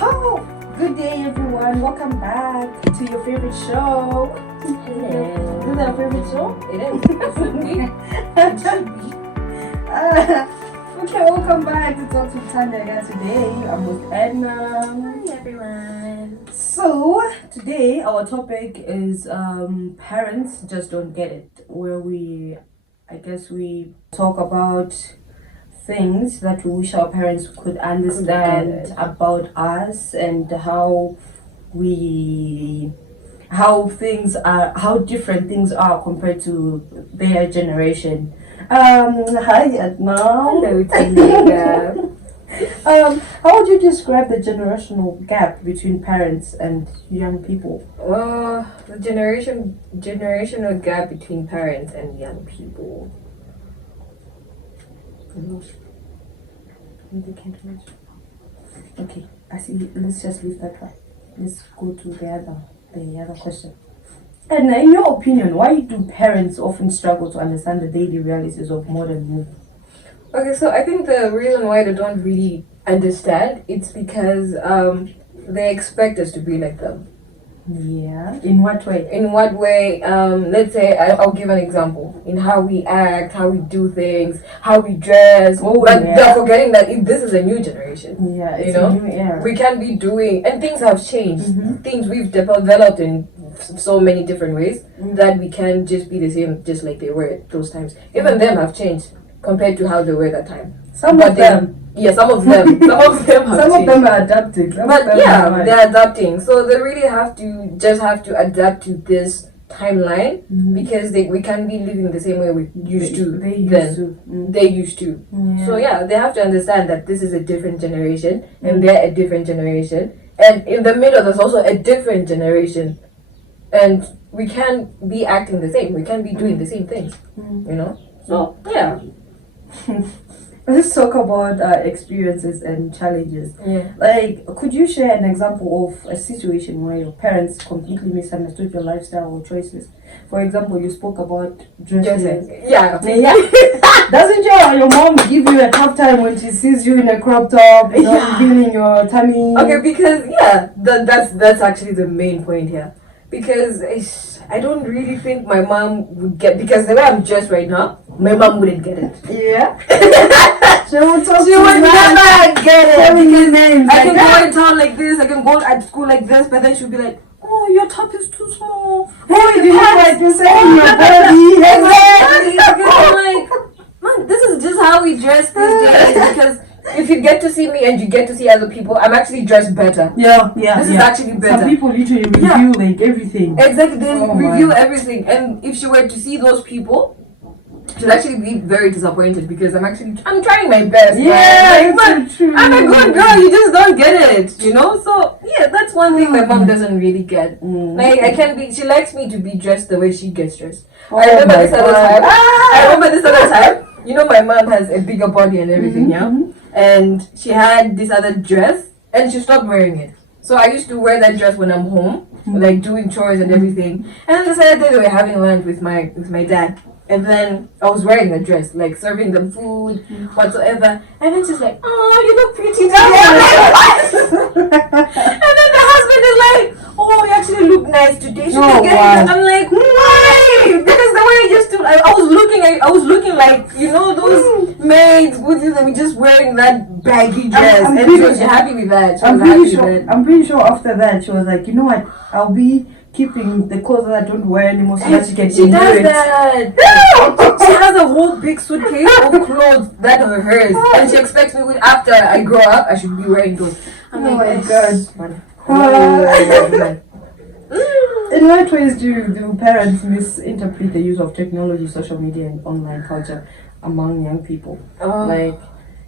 Oh, good day, everyone. Welcome back to your favorite show. Hello. Is that our favorite show? It is. It should be. Okay, welcome back to Talk to Tanya again today. I'm with Edna. Hi everyone. So, today our topic is parents just don't get it. Where we talk about things that we wish our parents could understand about us and how different things are compared to their generation. Hi Edna. Hello, Tina. How would you describe the generational gap between parents and young people? The generational gap between parents and young people. Okay, I see. Let's just leave that one. Let's go to the other question. And in your opinion, why do parents often struggle to understand the daily realities of modern movement? Okay, so I think the reason why they don't really understand it's because they expect us to be like them. Yeah. In what way? In what way? Let's say I'll give an example in how we act, how we do things, how we dress. But they're forgetting that this is a new generation. Yeah, it's a new era. We can be doing, and things have changed. Mm-hmm. Things we've developed in so many different ways that we can't just be the same, just like they were at those times. Even them have changed compared to how they were at that time. Some of them. Yeah, some of them. Some of them have Some of changed. them are adapting. But yeah, they're adapting. So they really have to adapt to this timeline because we can't be living the same way we used to. They used to. Yeah. So yeah, they have to understand that this is a different generation and they're a different generation. And in the middle, there's also a different generation. And we can't be acting the same. We can't be doing the same things. You know? So yeah. Let's talk about experiences and challenges. Yeah. Like, could you share an example of a situation where your parents completely misunderstood your lifestyle or choices? For example, you spoke about dressing. Yeah. Doesn't your mom give you a tough time when she sees you in a crop top, revealing your tummy? Okay, because that's actually the main point here. Because I don't really think my mom would get, because the way I'm dressed right now, my mom wouldn't get it. Yeah. She would never get it. Because names I can go in town like this, I can go at school like this, but then she'll be like, oh, your top is too small. Oh, you look like you're saying your body. Exactly. Because I'm like, man, this is just how we dress these days. Because if you get to see me and you get to see other people, I'm actually dressed better. Yeah. This is actually better. Some people literally review like everything. Exactly, they review everything. And if she were to see those people, she'll actually be very disappointed because I'm trying my best. Yeah, like, true. I'm a good girl, you just don't get it, you know? So yeah, that's one thing my mom doesn't really get. Like she likes me to be dressed the way she gets dressed. I remember this other time. You know, my mom has a bigger body and everything, and she had this other dress and she stopped wearing it. So I used to wear that dress when I'm home, like doing chores and everything. And then the Saturday they were having lunch with my dad. And then I was wearing the dress, like serving them food, whatsoever. And then she's like, oh, you look pretty today. And then the husband is like, oh, you actually look nice today. I'm like, why? Because the way I just stood, I was looking like, you know, those maids with you that were just wearing that baggy dress. And she was happy with that. I'm pretty sure after that she was like, you know what, I'll be keeping the clothes that I don't wear anymore so that she can inherit. Does that. She has a whole big suitcase of clothes that are hers, and she expects me after I grow up I should be wearing those. I'm like, God. In what ways do parents misinterpret the use of technology, social media, and online culture among young people? Like,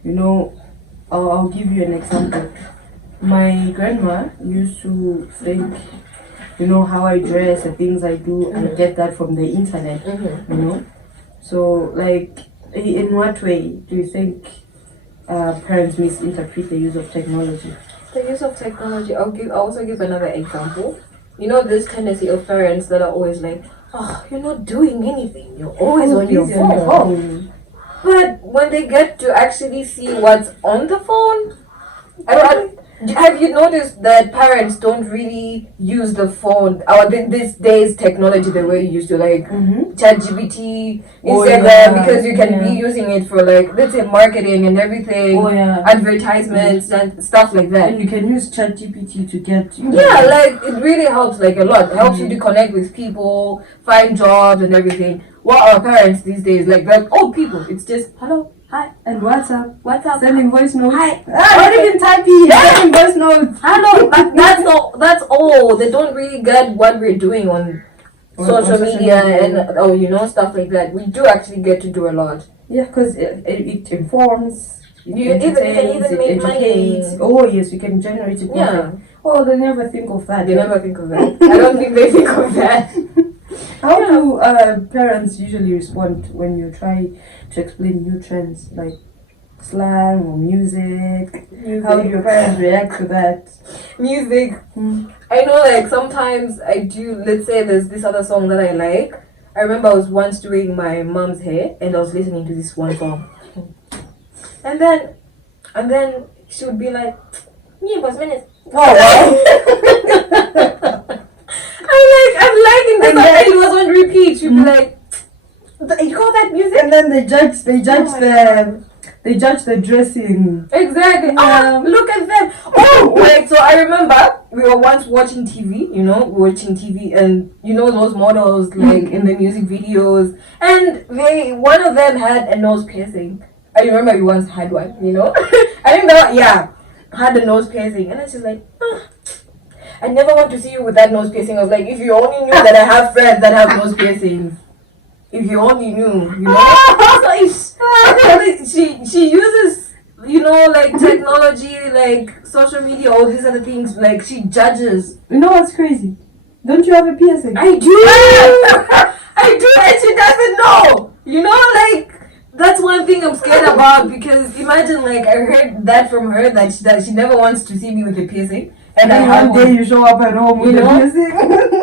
you know, I'll give you an example. My grandma used to think, you know, how I dress, the things I do, I get that from the internet, you know. So, like, in what way do you think parents misinterpret the use of technology? The use of technology, I'll also give another example. You know, this tendency of parents that are always like, oh, you're not doing anything, you're always on your phone. But when they get to actually see what's on the phone, have you noticed that parents don't really use the phone or these days technology the way you used to, like ChatGPT, Instagram, because you can be using it for, like, let's say marketing and everything, advertisements and stuff like that. And you can use ChatGPT to get like it really helps, like, a lot. It helps you to connect with people, find jobs and everything. What our parents these days, like old people, it's just hello. Hi. And WhatsApp. Sending voice notes. Hi. Not even typing. Sending voice notes. Hello. That's all. They don't really get what we're doing on social media and stuff like that. We do actually get to do a lot. Yeah, because it informs. You can even make money. Oh yes, you can generate it. Yeah. Oh, they never think of that. They never think of that. I don't think they think of that. How do parents usually respond when you try to explain new trends like slang or music? How do your parents react to that? Music. I know, like, sometimes I do, let's say there's this other song that I like. I remember I was once doing my mom's hair and I was listening to this one song. And then she would be like, "Me was minutes." Oh wow. I'm liking this, and it was on repeat. She'd be like, "You call that music?" And then they judge the dressing. Exactly. Yeah. Oh, look at them. Oh, wait. So I remember we were once watching TV. And those models, like, in the music videos, and one of them had a nose piercing. I remember we once had one. I think had a nose piercing, and I was just like, I never want to see you with that nose piercing. I was like, if you only knew that I have friends that have nose piercings. If you only knew, she uses, like, technology, like social media, all these other things. Like, she judges. You know what's crazy? Don't you have a piercing? I do. I do, and she doesn't know. Like, that's one thing I'm scared about, because imagine, like, I heard that from her that she never wants to see me with a piercing. And one day you show up at home with a piercing.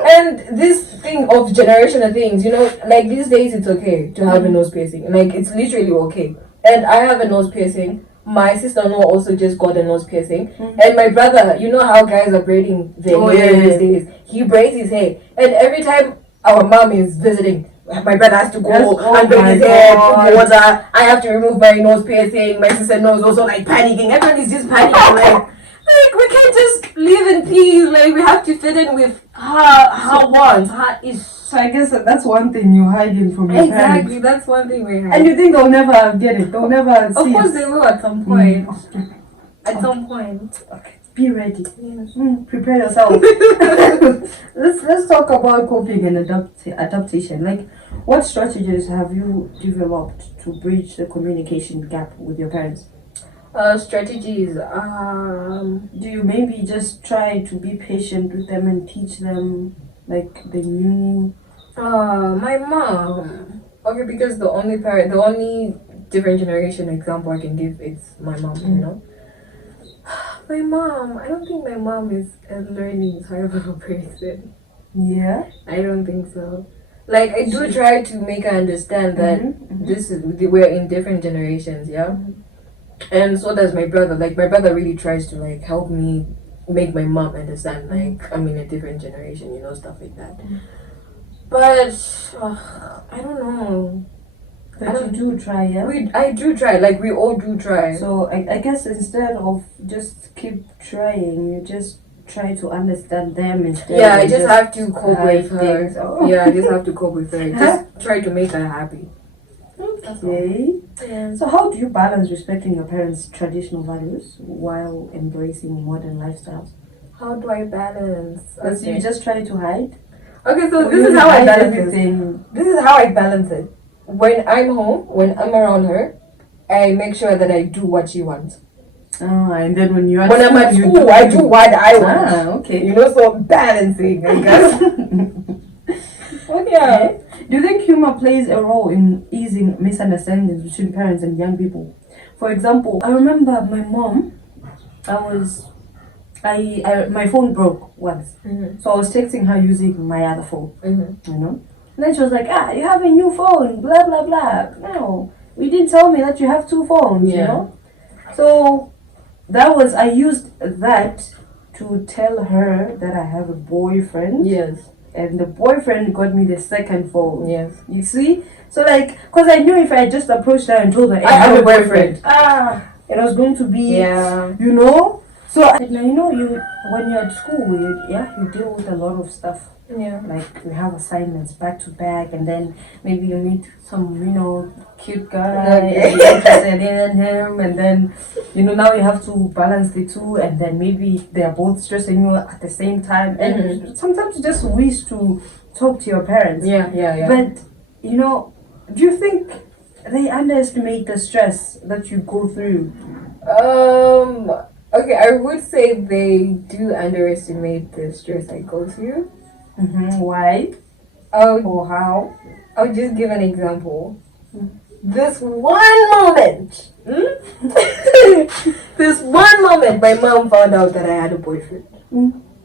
And this thing of generational things, like, these days it's okay to have a nose piercing. Like, it's literally okay. And I have a nose piercing. My sister-in-law also just got a nose piercing. And my brother, you know how guys are braiding their hair these days. He braids his hair. And every time our mom is visiting, my brother has to go and braid his hair, put water. I have to remove my nose piercing. My sister-in-law is also, like, panicking. Everyone is just panicking. Like, we can't just live in peace. Like, we have to fit in with her wants, her ish. So I guess that's one thing you're hiding from your parents. Exactly, that's one thing we have. And you think they'll never get it? They'll never see it? Of course they will at some point. At some point. Okay. Be ready. Yes. Prepare yourself. Let's talk about coping and adaptation. Like, what strategies have you developed to bridge the communication gap with your parents? Strategies. Do you maybe just try to be patient with them and teach them, like, the new? My mom. Okay, because the only different generation example I can give is my mom. My mom. I don't think my mom is a learning type of a person. Yeah. I don't think so. Like, I do try to make her understand that we're in different generations. Yeah. And so does my brother. Like, my brother really tries to, like, help me make my mom understand, like, I'm in a different generation, stuff like that. But I don't know. But you do try, yeah? I do try. Like, we all do try. So I guess instead of just keep trying, you just try to understand them instead. Yeah, I just have to cope with her. Yeah, I just have to cope with her. Just try to make her happy. Okay. Yeah. So how do you balance respecting your parents' traditional values while embracing modern lifestyles? How do I balance? Because you just try to hide? Okay, so this is how I balance it. This is how I balance it. When I'm home, when I'm around her, I make sure that I do what she wants. And then when you're I'm at school, I do what I want. Okay. So balancing, I guess. Okay. Do you think humor plays a role in easing misunderstandings between parents and young people? For example, I remember my mom, my phone broke once. So I was texting her using my other phone, And then she was like, you have a new phone, blah, blah, blah. No. we didn't tell me that you have 2 phones, you know? So I used that to tell her that I have a boyfriend. Yes. And the boyfriend got me the second phone. Yes. You see? So because I knew if I just approached her and told her, I have a boyfriend. It was going to be, you know? So, now, when you're at school, you deal with a lot of stuff. Yeah. Like, we have assignments back to back, and then maybe you meet some, cute guy, and you're interested in him, and then, now you have to balance the two, and then maybe they're both stressing you at the same time. And sometimes you just wish to talk to your parents. Yeah. But, do you think they underestimate the stress that you go through? Okay, I would say they do underestimate the stress I go through. Why? Or how? I'll just give an example. This one moment, my mom found out that I had a boyfriend.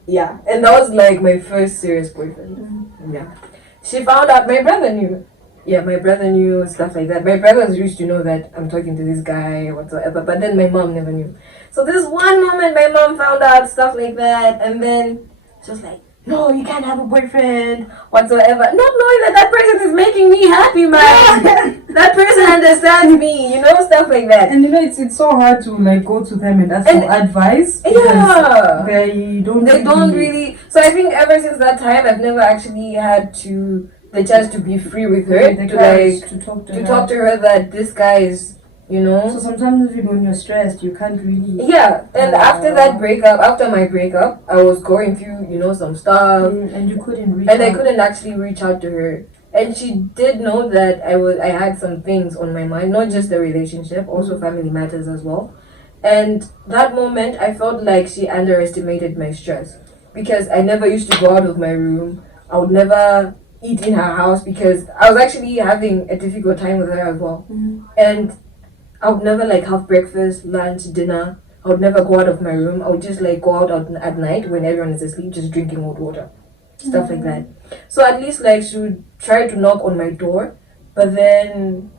Yeah, and that was like my first serious boyfriend. Yeah, she found out. My brother knew. Yeah, my brother knew, stuff like that. My brothers used to know that I'm talking to this guy whatsoever, but then my mom never knew. So this one moment, my mom found out stuff like that, and then she was like, "No, you can't have a boyfriend whatsoever." Not knowing that person is making me happy, man. That person understands me, stuff like that. And it's so hard to go to them and ask for advice. Yeah, they don't really. So I think ever since that time, I've never actually had the chance to be free with her, to talk to her that this guy is, So sometimes even when you're stressed, you can't really. Yeah, and after my breakup, I was going through, some stuff, and you couldn't reach. And I couldn't actually reach out to her, and she did know that I had some things on my mind, not just the relationship, also family matters as well. And that moment, I felt like she underestimated my stress because I never used to go out of my room. I would never eat in her house because I was actually having a difficult time with her as well. And I would never have breakfast, lunch, dinner. I would never go out of my room. I would just go out at night when everyone is asleep, just drinking hot water, stuff like that. So at least she would try to knock on my door, but then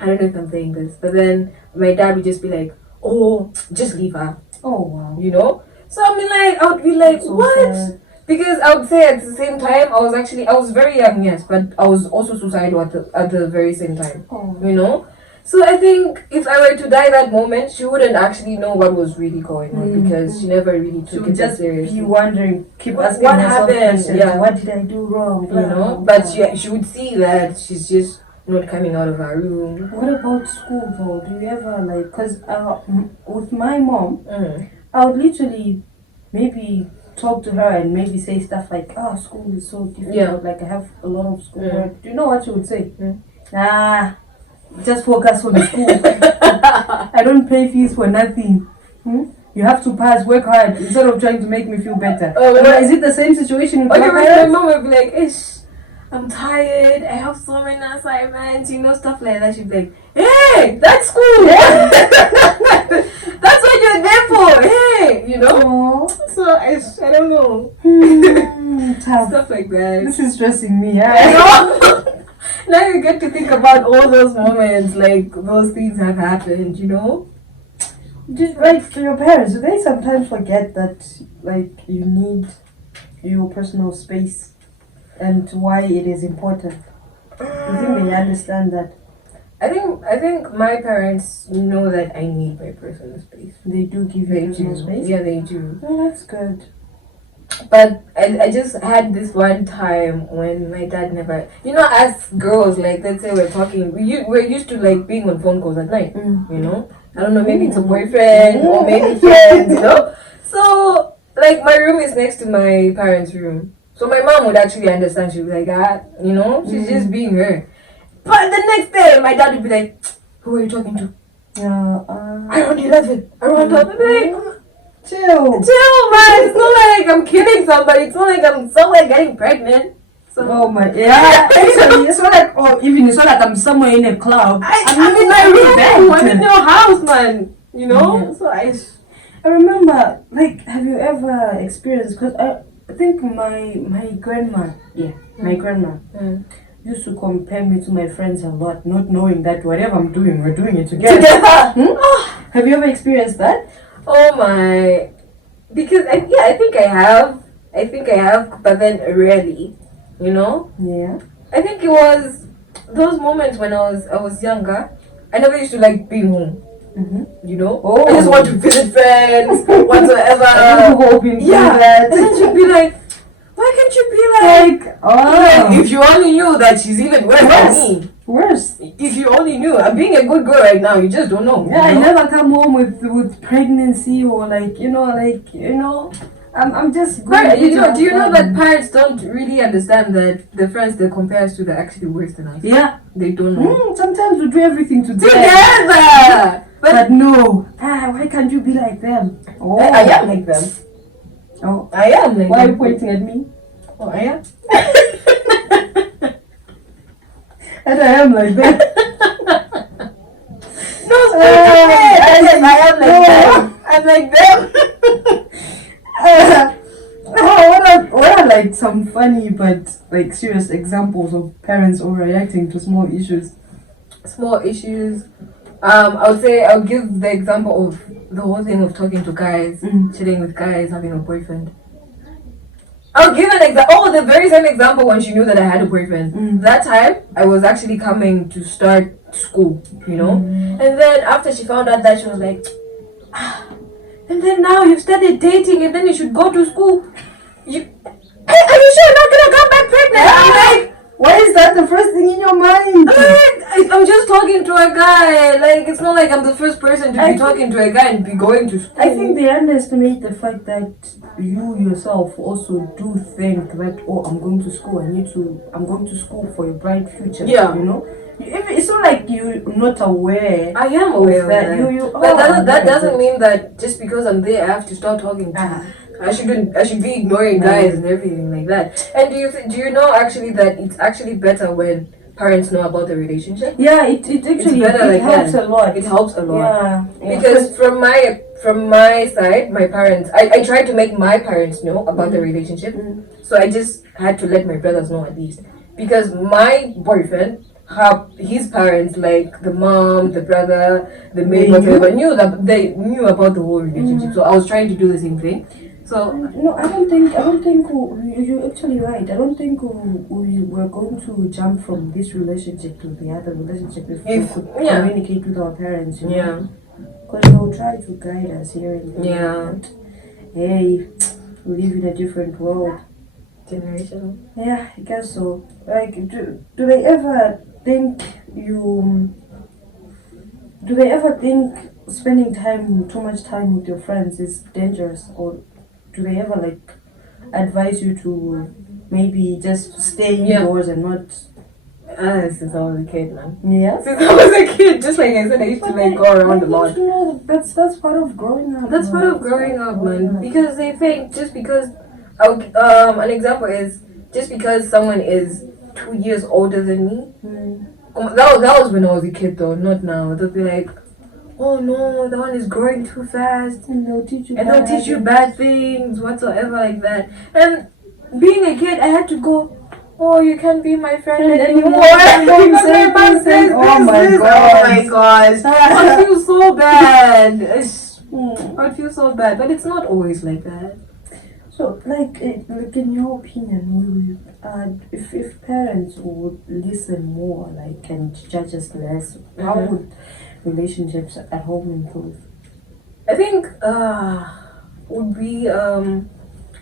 I don't know if I'm saying this, but then my dad would just be like, "Oh, just leave her." Oh wow. So I would be like, so what? Sad. Because I would say at the same time, I was very young, yes, but I was also suicidal at the very same time. So I think if I were to die that moment, she wouldn't actually know what was really going on because she never really took it that seriously. Be wondering, keep asking what herself happened? questions. Yeah, what did I do wrong? But she would see that she's just not coming out of her room. What about school though? Do you ever because with my mom, I would literally maybe talk to her and maybe say stuff like, "Oh, school is so difficult. I have a lot of schoolwork." Do you know what she would say? Just focus on school. I don't pay fees for nothing. You have to pass, work hard instead of trying to make me feel better. Is it the same situation with your parents? My mom would be like, "Ish, I'm tired. I have so many assignments, stuff like that." She'd be like, "Hey, that's school. That's what you're there for. Hey, Aww. So I don't know. Stuff like that. This is stressing me. Now you get to think about all those moments, those things have happened, Just to your parents, do they sometimes forget that you need your personal space and why it is important? Do you think they understand that? I think my parents know that I need my personal space. They do give you personal space? Yeah, they do. Oh, that's good. But I just had this one time when my dad never, as girls, let's say we're talking, we're used to being on phone calls at night, I don't know, maybe it's a boyfriend or maybe friends, So, my room is next to my parents' room. So my mom would actually understand. She'd be like, she's just being her. But the next day, my dad would be like, "Who are you talking to?" Around 11, around 12. Chill, man. It's not like I'm killing somebody. It's not like I'm somewhere getting pregnant. So, oh my, actually, it's not like I'm somewhere in a club. I'm in my room. I'm in your house, man. So I remember, have you ever experienced? Because I think my grandma, my grandma, used to compare me to my friends a lot, not knowing that whatever I'm doing, we're doing it together. Have you ever experienced that? Oh my. Because I think I have. But then rarely, you know. Yeah. I think it was those moments when I was younger. I never used to like being home. You know, Oh. I just want to visit friends whatsoever. Yeah. And then she'd be like, "Why can't you be like, oh, if you only knew that she's even worse than me? worse. If you only knew, I'm being a good girl right now. You just don't know. Yeah, you know? I never come home with pregnancy or I'm just going. But you know, do you know that parents don't really understand that the friends they compare us to are actually worse than us? Yeah, They don't know. sometimes we do everything together. But no, why can't you be like them? Oh, I am like them. Oh, I am like why are you them. pointing at me? Oh, I am. And I am like that. No, I am like them. I'm like them. What are like some funny but like serious examples of parents overreacting to small issues? Small issues. I would say I'll give the example of the whole thing of talking to guys, chilling with guys, having a boyfriend. I'll give an example. Oh, the very same example when she knew that I had a boyfriend. That time, I was actually coming to start school, you know? And then after she found out that, she was like, and then now you've started dating and then you should go to school. Are you sure you're not gonna come back pregnant? I'm like, why is that the first thing in your mind? I'm just talking to a guy. Like, it's not like I'm the first person to be talking to a guy and be going to school. I think they underestimate the fact that you yourself also do think that, oh, I'm going to school. I'm going to school for a bright future. Yeah. You know? It's not like you're not aware. I am aware of that. But that doesn't mean that just because I'm there, I have to start talking to you. I should be ignoring guys and everything like that. And do you know actually that it's actually better when parents know about the relationship? Yeah, it actually helps a lot. It helps a lot. Yeah. Because from my side, my parents, I tried to make my parents know about the relationship. So I just had to let my brothers know at least. Because my boyfriend, his parents, like the mom, the brother, the maid, whatever, they knew about the whole relationship. So I was trying to do the same thing. So no, I don't think you're actually right. I don't think we were going to jump from this relationship to the other relationship if we could communicate with our parents. You know? Because they'll try to guide us here and there. But, hey, we live in a different world. Generation. Yeah, I guess so. Like, do they ever think spending too much time with your friends is dangerous, or do they ever like advise you to maybe just stay indoors and not? Since I was a kid, man. Yeah. Since I was a kid, just like I said, I used to like go around a lot. That's part of growing up. That's part of growing up, man. Because they think just because, an example is just because someone is 2 years older than me. That was when I was a kid, though, not now. They'll be like, oh no, that one is growing too fast, and they'll teach you bad things whatsoever like that. And being a kid, I had to go, oh, you can't be my friend anymore. Oh my gosh. I feel so bad. I feel so bad, but it's not always like that. So, like in your opinion, if parents would listen more, like, and judge us less, how would relationships at home improve? I think would be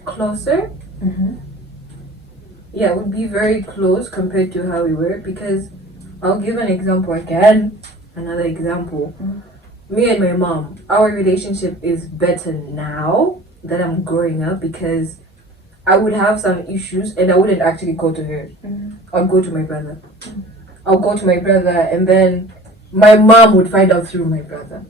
closer. Yeah, would be very close compared to how we were, because I'll give an example again. Another example. Me and my mom, our relationship is better now that I'm growing up, because I would have some issues and I wouldn't actually go to her. I'll go to my brother. And then my mom would find out through my brother.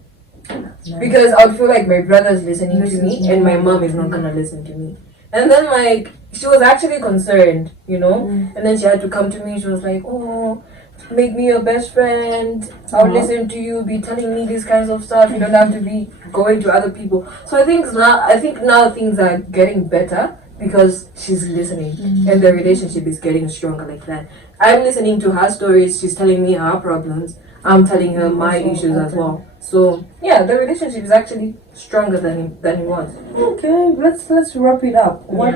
Because I would feel like my brother's listening to me and my mom is not gonna listen to me. And then like she was actually concerned, you know? And then she had to come to me. She was like, oh, make me your best friend. I'll listen to you, be telling me these kinds of stuff. You don't have to be going to other people. So I think now things are getting better because she's listening, and the relationship is getting stronger like that. I'm listening to her stories, she's telling me her problems, I'm telling her my issues as well. So yeah, the relationship is actually stronger than it was. Okay, let's wrap it up. What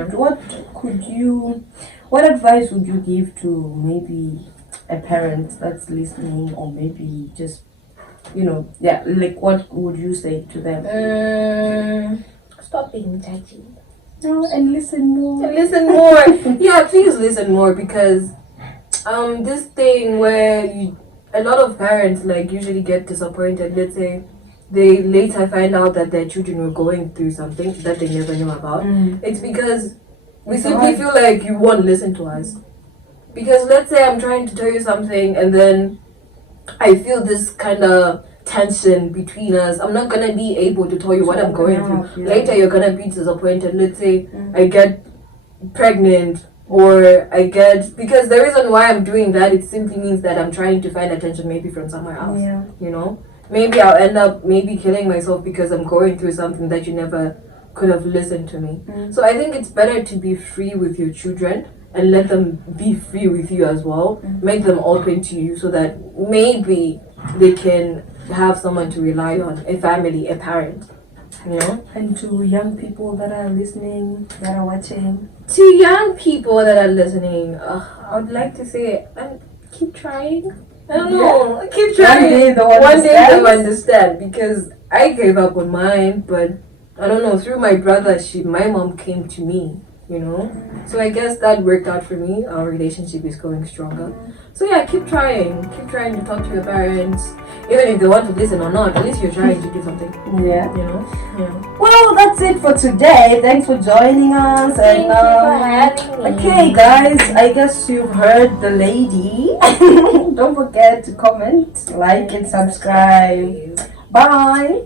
advice would you give to maybe a parent that's listening, or maybe just like what would you say to them? Stop being judgy. No, and listen more. Listen more. Yeah, please listen more, because this thing where a lot of parents like usually get disappointed. Let's say they later find out that their children were going through something that they never knew about. It's because we simply feel like you won't listen to us. Because let's say I'm trying to tell you something and then I feel this kind of tension between us. I'm not gonna be able to tell you what I'm going through. Later you're gonna be disappointed. Let's say I get pregnant, or because the reason why I'm doing that, it simply means that I'm trying to find attention maybe from somewhere else. Maybe I'll end up maybe killing myself because I'm going through something that you never could have listened to me. So I think it's better to be free with your children and let them be free with you as well. Make them open to you so that maybe they can have someone to rely on, a family, a parent. And to young people that are listening, that are watching. To young people that are listening, I would like to say, keep trying. I don't know, keep trying. One day they'll understand, because I gave up on mine, but I don't know, through my brother, my mom came to me, So I guess that worked out for me. Our relationship is going stronger. So yeah, keep trying to talk to your parents. Even if they want to listen or not, at least you're trying to do something. Yeah. Yeah. Well, that's it for today. Thanks for joining us. Thank you for having me. Okay, guys, I guess you've heard the lady. Don't forget to comment, like, and subscribe. Bye.